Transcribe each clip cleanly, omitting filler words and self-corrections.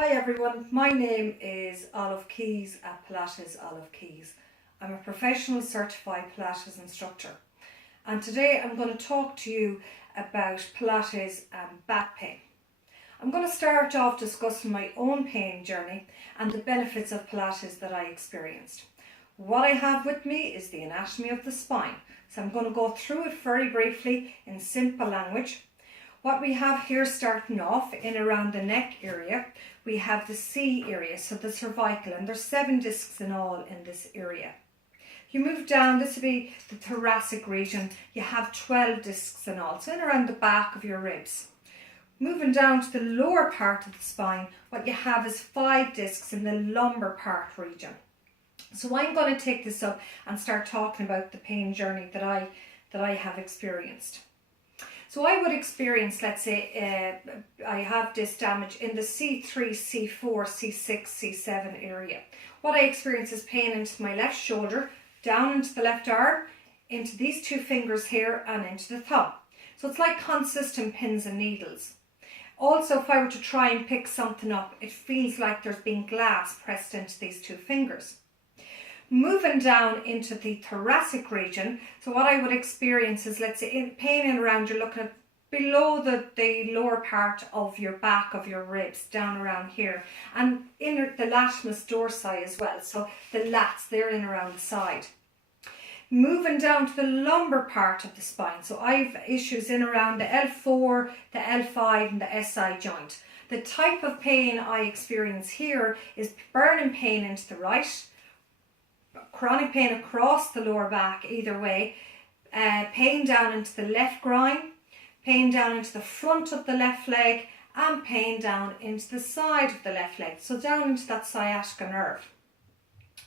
Hi everyone, my name is Olive Keys at Pilates Olive Keys. I'm a professional certified Pilates instructor, and today I'm going to talk to you about Pilates and back pain. I'm going to start off discussing my own pain journey and the benefits of Pilates that I experienced. What I have with me is the anatomy of the spine, so I'm going to go through it very briefly in simple language. What we have here, starting off in around the neck area, we have the C area, so the cervical, and there's 7 discs in all in this area. You move down, this would be the thoracic region, you have 12 discs in all, so in around the back of your ribs. Moving down to the lower part of the spine, what you have is 5 discs in the lumbar part region. So I'm going to take this up and start talking about the pain journey that I have experienced. So I would experience, let's say, I have disc damage in the C3, C4, C6, C7 area. What I experience is pain into my left shoulder, down into the left arm, into these 2 fingers here and into the thumb. So it's like consistent pins and needles. Also, if I were to try and pick something up, it feels like there's been glass pressed into these 2 fingers. Moving down into the thoracic region, so what I would experience is, let's say, pain in around, you're looking at below the lower part of your back of your ribs, down around here, and in the latissimus dorsi as well, so the lats, they're in around the side. Moving down to the lumbar part of the spine, so I've issues in around the L4, the L5 and the SI joint. The type of pain I experience here is burning pain into the right, chronic pain across the lower back either way, pain down into the left groin, pain down into the front of the left leg, and pain down into the side of the left leg, so down into that sciatica nerve.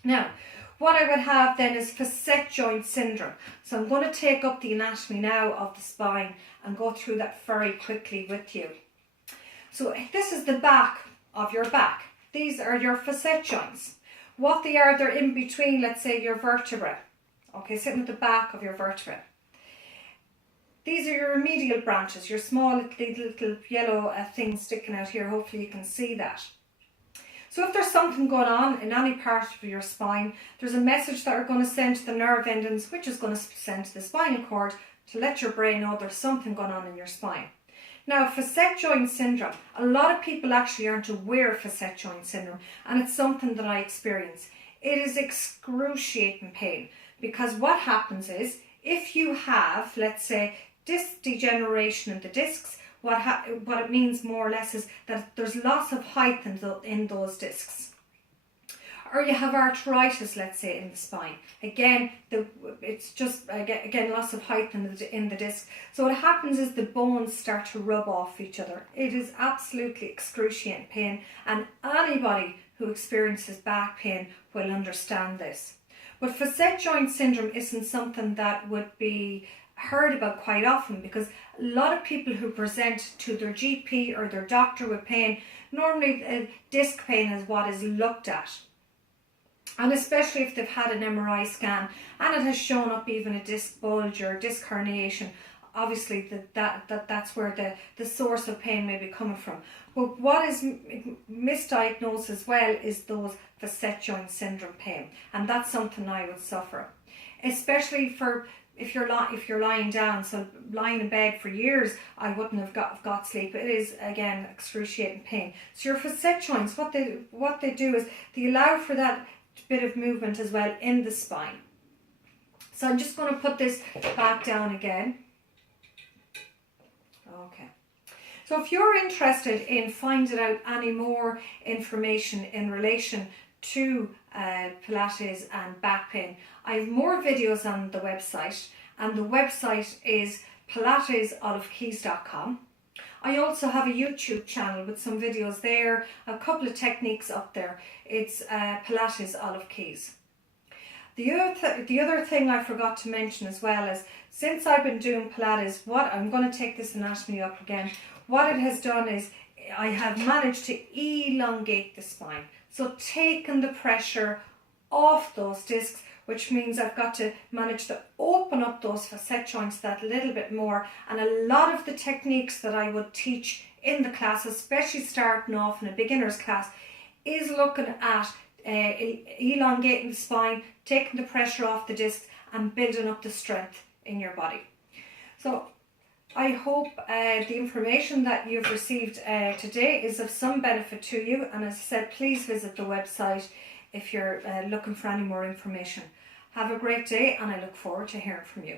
Now, what I would have then is facet joint syndrome. So I'm going to take up the anatomy now of the spine and go through that very quickly with you. So this is the back of your back. These are your facet joints. What they are, they're in between, let's say, your vertebra. Okay, sitting at the back of your vertebra. These are your medial branches, your small little yellow things sticking out here. Hopefully you can see that. So if there's something going on in any part of your spine, there's a message that are going to send to the nerve endings, which is going to send to the spinal cord to let your brain know there's something going on in your spine. Now, facet joint syndrome, a lot of people actually aren't aware of facet joint syndrome, and it's something that I experience. It is excruciating pain, because what happens is, if you have, let's say, disc degeneration in the discs, what it means more or less is that there's loss of height in those discs. Or you have arthritis, let's say, in the spine. Again, it's just, again, loss of height in the disc. So what happens is the bones start to rub off each other. It is absolutely excruciating pain, and anybody who experiences back pain will understand this. But facet joint syndrome isn't something that would be heard about quite often, because a lot of people who present to their GP or their doctor with pain, normally disc pain is what is looked at. And especially if they've had an MRI scan and it has shown up even a disc bulge or disc herniation, obviously that's where the source of pain may be coming from. But what is misdiagnosed as well is those facet joint syndrome pain, and that's something I would suffer, especially for if you're lying down. So lying in bed for years, I wouldn't have got sleep. It is, again, excruciating pain. So your facet joints, what they do is they allow for that bit of movement as well in the spine. So I'm just going to put this back down again. Okay. So if you're interested in finding out any more information in relation to Pilates and back pain, I have more videos on the website, and the website is pilatesolivekeys.com. I also have a YouTube channel with some videos there, a couple of techniques up there. It's Pilates Olive Keys. The other thing I forgot to mention as well is, since I've been doing Pilates, I'm going to take this anatomy up again. What it has done is I have managed to elongate the spine. So taking the pressure off those discs, which means I've got to manage to open up those facet joints that little bit more. And a lot of the techniques that I would teach in the class, especially starting off in a beginner's class, is looking at elongating the spine, taking the pressure off the discs and building up the strength in your body. So I hope the information that you've received today is of some benefit to you, and as I said, please visit the website if you're looking for any more information. Have a great day, and I look forward to hearing from you.